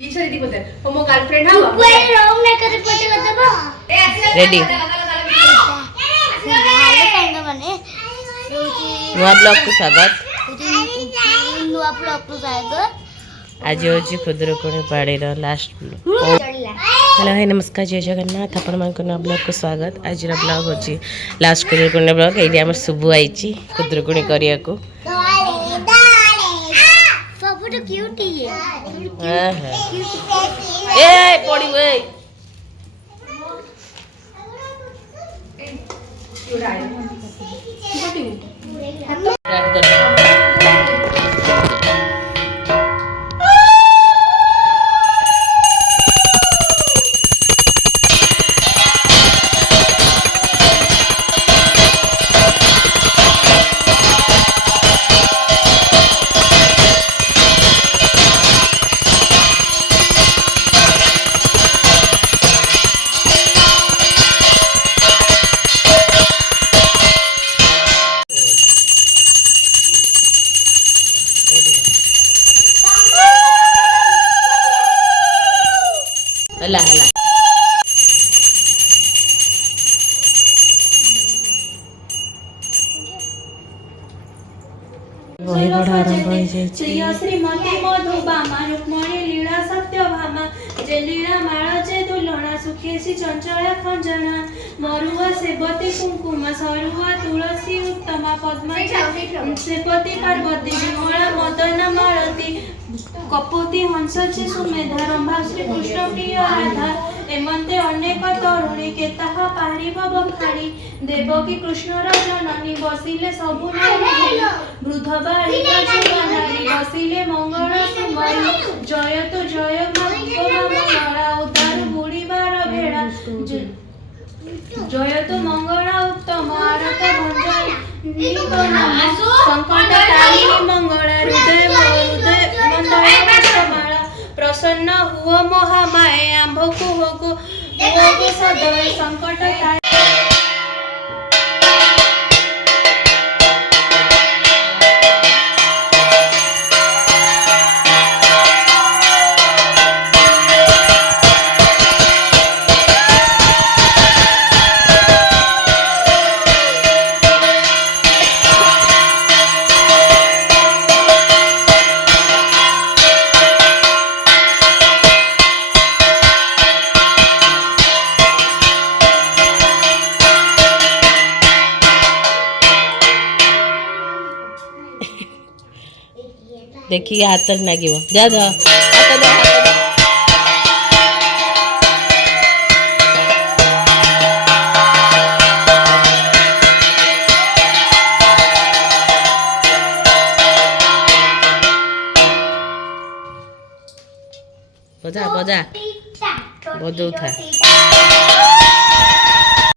ईश्वरी बोलते हो मो गर्लफ्रेंड हवा कोई रोम में करे पटे बताबो रेडी हेलो फ्रेंड बने नुआ ब्लॉग को स्वागत नुआ ब्लॉग को स्वागत आज होची खुदरुकुणी पाड़ी रो लास्ट हेलो हाय नमस्कार जय जगन्नाथ आपण मान को नुआ ब्लॉग को स्वागत आज रो ब्लॉग होची लास्ट खुदरुकुणी ब्लॉग एडी हमर सुबु आईची खुदरुकुणी करिया को सब तो क्यूट ही है हां हां ए पड़ी वे हला हला वही बड़ा आरंभ हो जाय श्री श्रीमती मधुबामा रुक्मणी लीला सत्यभामा जे लीला माळ जे दुलणा सुखेसी चंचला खंजना मरुआ सेवती कुंकुम सरुआ तुलसी उत्तमा पद्मा सेवती पार्वती विमला मदन मालती कपोती हंसची सुमेधा रंभा श्री कृष्ण प्रिय राधा एमंते अनेक तरुणी केताहा पारी बखाड़ी देवकी कृष्णर जननी बसिले सबु वृद्ध बालिका जुवानारी बसिले मंगल सुमरी जय तो जय मंगला उदार बुड़ीबार भेड़ा जय तो मंगला उत्तम आरत भंजन संकट तारिणी मंगला हृदय हृदय मंदर प्रसन्न हुआ महामाए आंभकु होगु सदय संकट तारिणी देखिए हाथ तक नागिव जा जा हाथ दो बजा बजा बजौ था